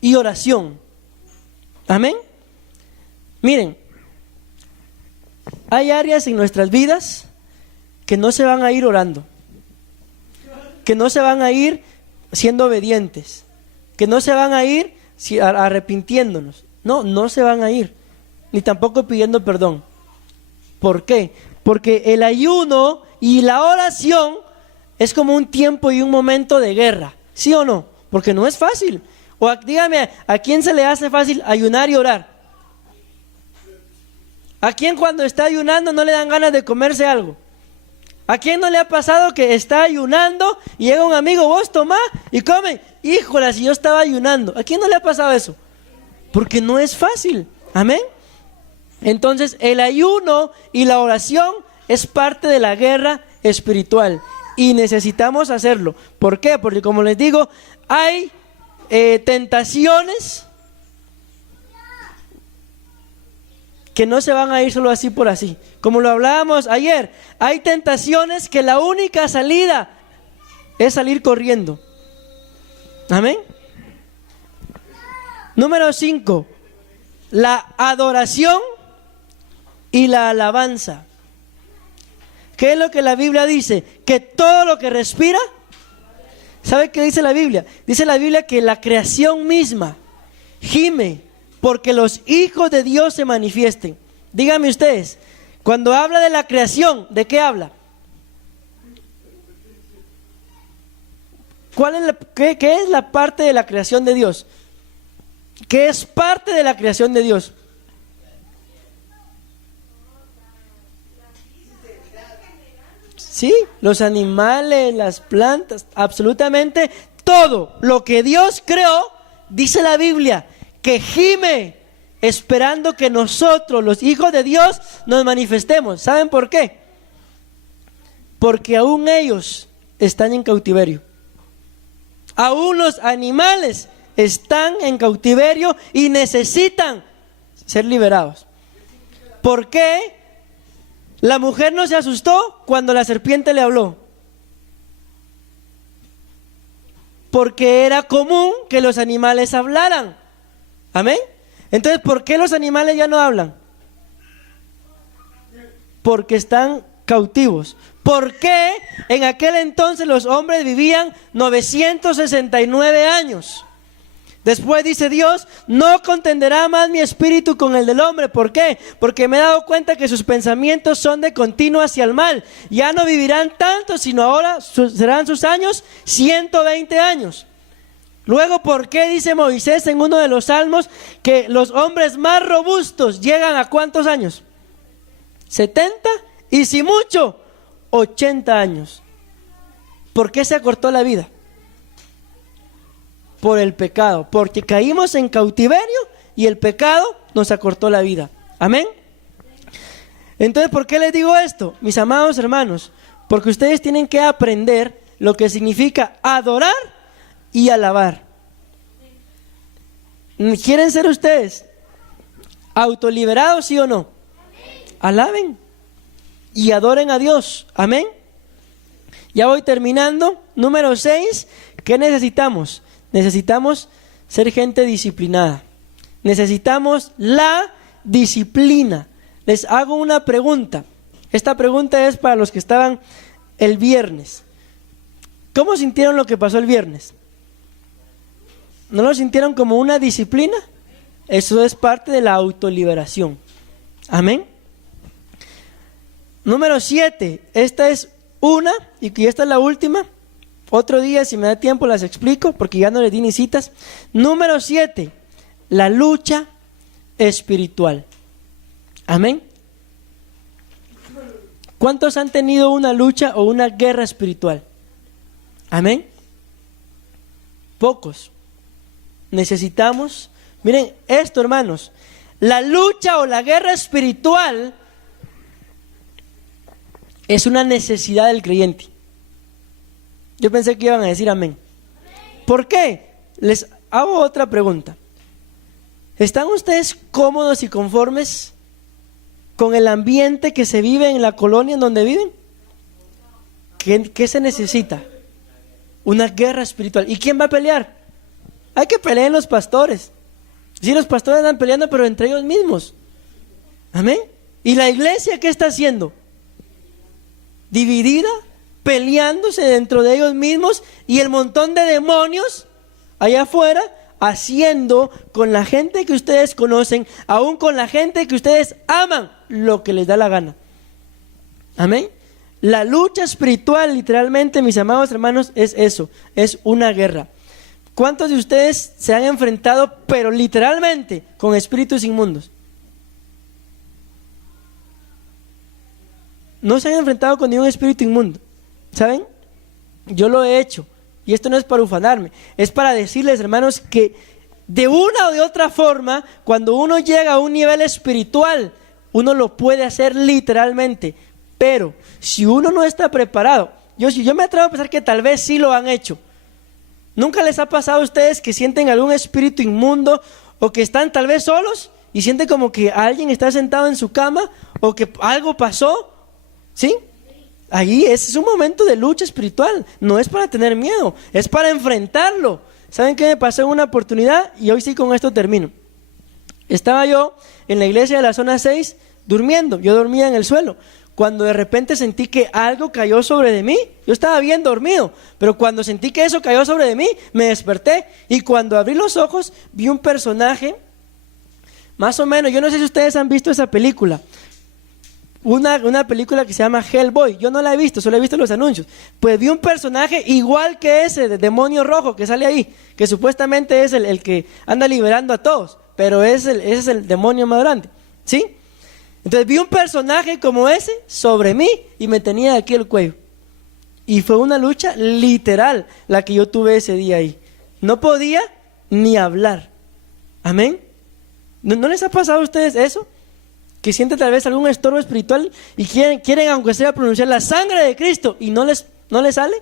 y oración. Amén. Miren, hay áreas en nuestras vidas que no se van a ir orando, que no se van a ir siendo obedientes, que no se van a ir arrepintiéndonos. No se van a ir, ni tampoco pidiendo perdón. ¿Por qué? Porque el ayuno y la oración es como un tiempo y un momento de guerra, ¿sí o no? Porque no es fácil. O dígame, ¿a quién se le hace fácil ayunar y orar? ¿A quién cuando está ayunando no le dan ganas de comerse algo? ¿A quién no le ha pasado que está ayunando y llega un amigo, vos tomá y come? Híjole, si yo estaba ayunando. ¿A quién no le ha pasado eso? Porque no es fácil. Amén. Entonces el ayuno y la oración es parte de la guerra espiritual y necesitamos hacerlo. ¿Por qué? Porque como les digo, hay tentaciones que no se van a ir solo así por así. Como lo hablábamos ayer, hay tentaciones que la única salida es salir corriendo. Amén. Número 5, la adoración y la alabanza. ¿Qué es lo que la Biblia dice? Que todo lo que respira, ¿sabe qué dice la Biblia? Dice la Biblia que la creación misma gime porque los hijos de Dios se manifiesten. Díganme ustedes, cuando habla de la creación, ¿de qué habla? ¿Qué es la parte de la creación de Dios? ¿Qué es parte de la creación de Dios? Sí, los animales, las plantas, absolutamente todo lo que Dios creó, dice la Biblia, que gime esperando que nosotros, los hijos de Dios, nos manifestemos. ¿Saben por qué? Porque aún ellos están en cautiverio. Aún los animales están en cautiverio y necesitan ser liberados. ¿Por qué la mujer no se asustó cuando la serpiente le habló? Porque era común que los animales hablaran. Amén. Entonces, ¿por qué los animales ya no hablan? Porque están cautivos. ¿Por qué en aquel entonces los hombres vivían 969 años? Después dice Dios, no contenderá más mi espíritu con el del hombre. ¿Por qué? Porque me he dado cuenta que sus pensamientos son de continuo hacia el mal. Ya no vivirán tanto, sino ahora serán sus años 120 años. Luego, ¿por qué dice Moisés en uno de los salmos que los hombres más robustos llegan a cuántos años? 70 y si mucho, 80 años. ¿Por qué se acortó la vida? Por el pecado, porque caímos en cautiverio y el pecado nos acortó la vida. Amén. Entonces, ¿por qué les digo esto, mis amados hermanos? Porque ustedes tienen que aprender lo que significa adorar y alabar. ¿Quieren ser ustedes autoliberados, sí o no? Alaben y adoren a Dios. Amén. Ya voy terminando. Número 6, ¿qué necesitamos? Necesitamos ser gente disciplinada. Necesitamos la disciplina. Les hago una pregunta. Esta pregunta es para los que estaban el viernes. ¿Cómo sintieron lo que pasó el viernes? ¿No lo sintieron como una disciplina? Eso es parte de la autoliberación. Amén. Número 7. Esta es una y esta es la última. Otro día, si me da tiempo, las explico porque ya no les di ni citas. Número 7. La lucha espiritual. Amén. ¿Cuántos han tenido una lucha o una guerra espiritual? Amén. Pocos. Necesitamos, miren esto, hermanos, la lucha o la guerra espiritual es una necesidad del creyente. Yo pensé que iban a decir amén. ¿Por qué? Les hago otra pregunta. ¿Están ustedes cómodos y conformes con el ambiente que se vive en la colonia en donde viven? ¿Qué se necesita? Una guerra espiritual. ¿Y quién va a pelear? Hay que pelear en los pastores. Sí, los pastores andan peleando, pero entre ellos mismos. Amén. ¿Y la iglesia qué está haciendo? Dividida, peleándose dentro de ellos mismos y el montón de demonios allá afuera haciendo con la gente que ustedes conocen, aún con la gente que ustedes aman, lo que les da la gana. Amén. La lucha espiritual, literalmente, mis amados hermanos, es eso, es una guerra. ¿Cuántos de ustedes se han enfrentado, pero literalmente, con espíritus inmundos? no se han enfrentado con ningún espíritu inmundo, ¿saben? Yo lo he hecho, y esto no es para ufanarme, es para decirles, hermanos, que de una o de otra forma, cuando uno llega a un nivel espiritual, uno lo puede hacer literalmente, pero si uno no está preparado, yo me atrevo a pensar que tal vez sí lo han hecho. ¿Nunca les ha pasado a ustedes que sienten algún espíritu inmundo o que están tal vez solos y sienten como que alguien está sentado en su cama o que algo pasó? ¿Sí? Ahí es un momento de lucha espiritual, no es para tener miedo, es para enfrentarlo. ¿Saben qué me pasó en una oportunidad? Y hoy sí con esto termino. Estaba yo en la iglesia de la zona 6 durmiendo, yo dormía en el suelo. Cuando de repente sentí que algo cayó sobre de mí, yo estaba bien dormido, pero cuando sentí que eso cayó sobre de mí, me desperté y cuando abrí los ojos vi un personaje, más o menos, yo no sé si ustedes han visto esa película, una película que se llama Hellboy. Yo no la he visto, solo he visto los anuncios. Pues vi un personaje igual que ese de demonio rojo que sale ahí, que supuestamente es el que anda liberando a todos, pero ese es el demonio más grande, ¿sí? Entonces vi un personaje como ese sobre mí y me tenía aquí el cuello. Y fue una lucha literal la que yo tuve ese día ahí. No podía ni hablar. ¿Amén? ¿No les ha pasado a ustedes eso? Que sienten tal vez algún estorbo espiritual y quieren aunque sea pronunciar la sangre de Cristo y no les sale.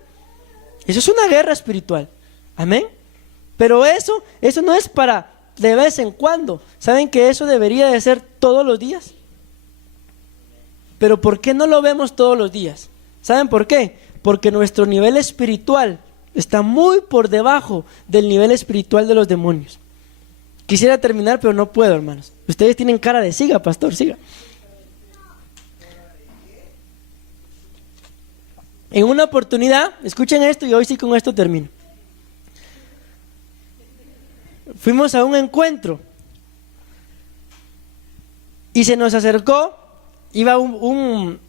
Eso es una guerra espiritual. Amén. Pero eso no es para de vez en cuando. ¿Saben que eso debería de ser todos los días? Pero ¿por qué no lo vemos todos los días? ¿Saben por qué? Porque nuestro nivel espiritual está muy por debajo del nivel espiritual de los demonios. Quisiera terminar, pero no puedo, hermanos. Ustedes tienen cara de siga, pastor, siga. En una oportunidad, escuchen esto y hoy sí con esto termino. Fuimos a un encuentro y se nos acercó, iba un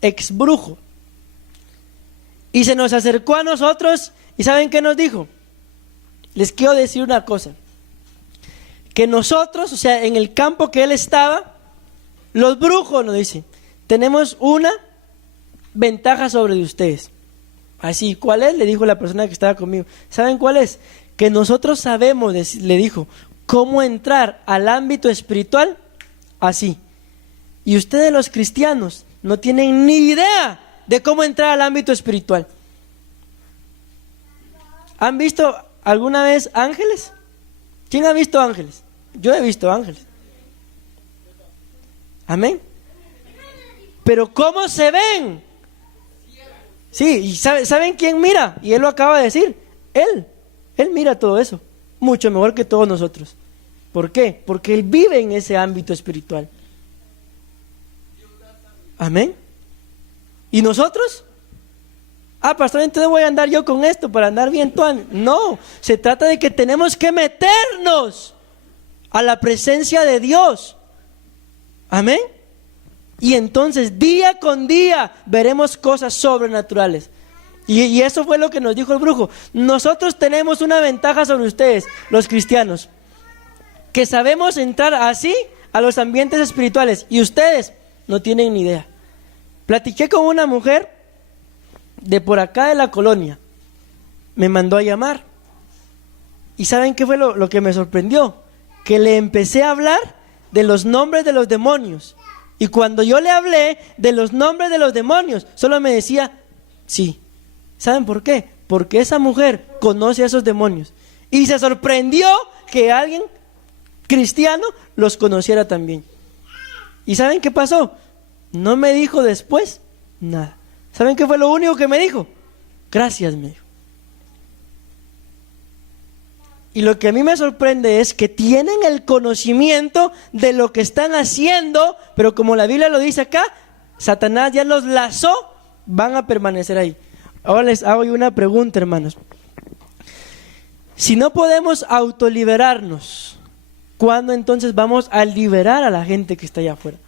ex brujo y se nos acercó a nosotros y ¿saben qué nos dijo? Les quiero decir una cosa, que nosotros, o sea, en el campo que él estaba, los brujos nos dicen, tenemos una ventaja sobre de ustedes. Así, ¿cuál es? Le dijo la persona que estaba conmigo. ¿Saben cuál es? Que nosotros sabemos, le dijo, cómo entrar al ámbito espiritual así. Y ustedes los cristianos no tienen ni idea de cómo entrar al ámbito espiritual. ¿Han visto alguna vez ángeles? ¿Quién ha visto ángeles? Yo he visto ángeles. Amén. Pero ¿cómo se ven? Sí, y ¿saben quién mira? Y él lo acaba de decir. Él mira todo eso, mucho mejor que todos nosotros. ¿Por qué? Porque él vive en ese ámbito espiritual. Amén. ¿Y nosotros? Pastor, entonces voy a andar yo con esto para andar bien. No, se trata de que tenemos que meternos a la presencia de Dios. Amén. Y entonces día con día veremos cosas sobrenaturales. Y eso fue lo que nos dijo el brujo. Nosotros tenemos una ventaja sobre ustedes, los cristianos, que sabemos entrar así a los ambientes espirituales y ustedes no tienen ni idea. Platiqué con una mujer de por acá de la colonia, me mandó a llamar y ¿saben qué fue lo que me sorprendió? Que le empecé a hablar de los nombres de los demonios y cuando yo le hablé de los nombres de los demonios solo me decía sí. ¿Saben por qué? Porque esa mujer conoce a esos demonios y se sorprendió que alguien cristiano los conociera también. ¿Y saben qué pasó? No me dijo después nada. ¿Saben qué fue lo único que me dijo? Gracias, me dijo. Y lo que a mí me sorprende es que tienen el conocimiento de lo que están haciendo, pero como la Biblia lo dice acá, Satanás ya los lazó, van a permanecer ahí. Ahora les hago una pregunta, hermanos. Si no podemos autoliberarnos, ¿cuándo entonces vamos a liberar a la gente que está allá afuera?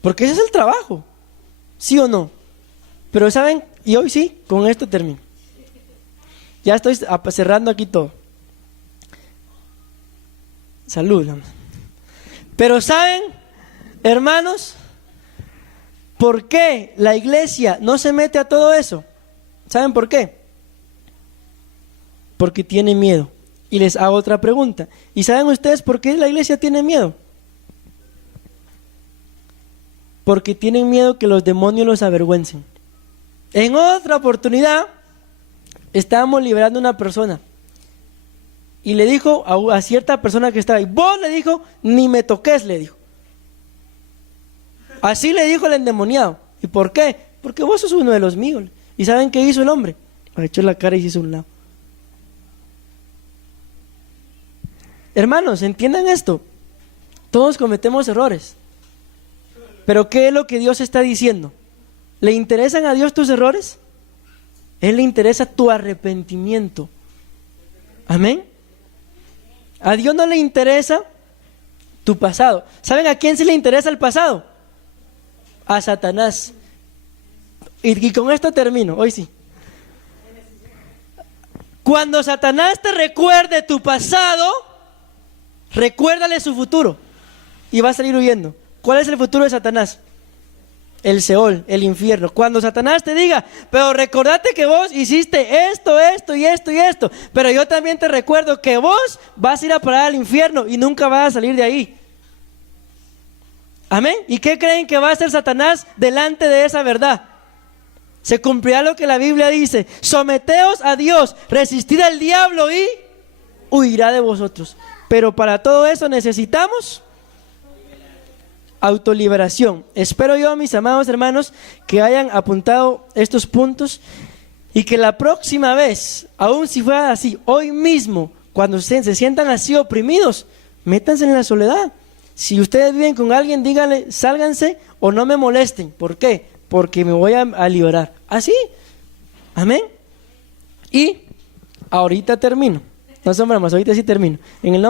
Porque ese es el trabajo, ¿sí o no? Pero ¿saben? Y hoy sí, con esto termino. Ya estoy cerrando aquí todo. Salud. Pero ¿saben, hermanos? ¿Por qué la iglesia no se mete a todo eso? ¿Saben por qué? Porque tiene miedo. Y les hago otra pregunta. ¿Y saben ustedes por qué la iglesia tiene miedo? Porque tienen miedo que los demonios los avergüencen. En otra oportunidad, estábamos liberando a una persona. Y le dijo a cierta persona que estaba ahí, vos, le dijo, ni me toques, le dijo. Así le dijo el endemoniado. ¿Y por qué? Porque vos sos uno de los míos. ¿Y saben qué hizo el hombre? Echó la cara y se hizo a un lado. Hermanos, entiendan esto. Todos cometemos errores. Pero ¿qué es lo que Dios está diciendo? ¿Le interesan a Dios tus errores? A Él le interesa tu arrepentimiento. Amén. A Dios no le interesa tu pasado. ¿Saben a quién sí le interesa el pasado? A Satanás. Y con esto termino, hoy sí. Cuando Satanás te recuerde tu pasado, recuérdale su futuro y va a salir huyendo. ¿Cuál es el futuro de Satanás? El Seol, el infierno. Cuando Satanás te diga, pero recordate que vos hiciste esto, esto y esto y esto, pero yo también te recuerdo que vos vas a ir a parar al infierno y nunca vas a salir de ahí. Amén. ¿Y qué creen que va a hacer Satanás delante de esa verdad? Se cumplirá lo que la Biblia dice: someteos a Dios, resistid al diablo y huirá de vosotros. Pero para todo eso necesitamos autoliberación. Espero yo, mis amados hermanos, que hayan apuntado estos puntos y que la próxima vez, aun si fuera así, hoy mismo, cuando se sientan así oprimidos, métanse en la soledad. Si ustedes viven con alguien, díganle, sálganse o no me molesten. ¿Por qué? Porque me voy a liberar. Así. Amén. Y ahorita termino. No son bromas, ahorita sí termino. En el nombre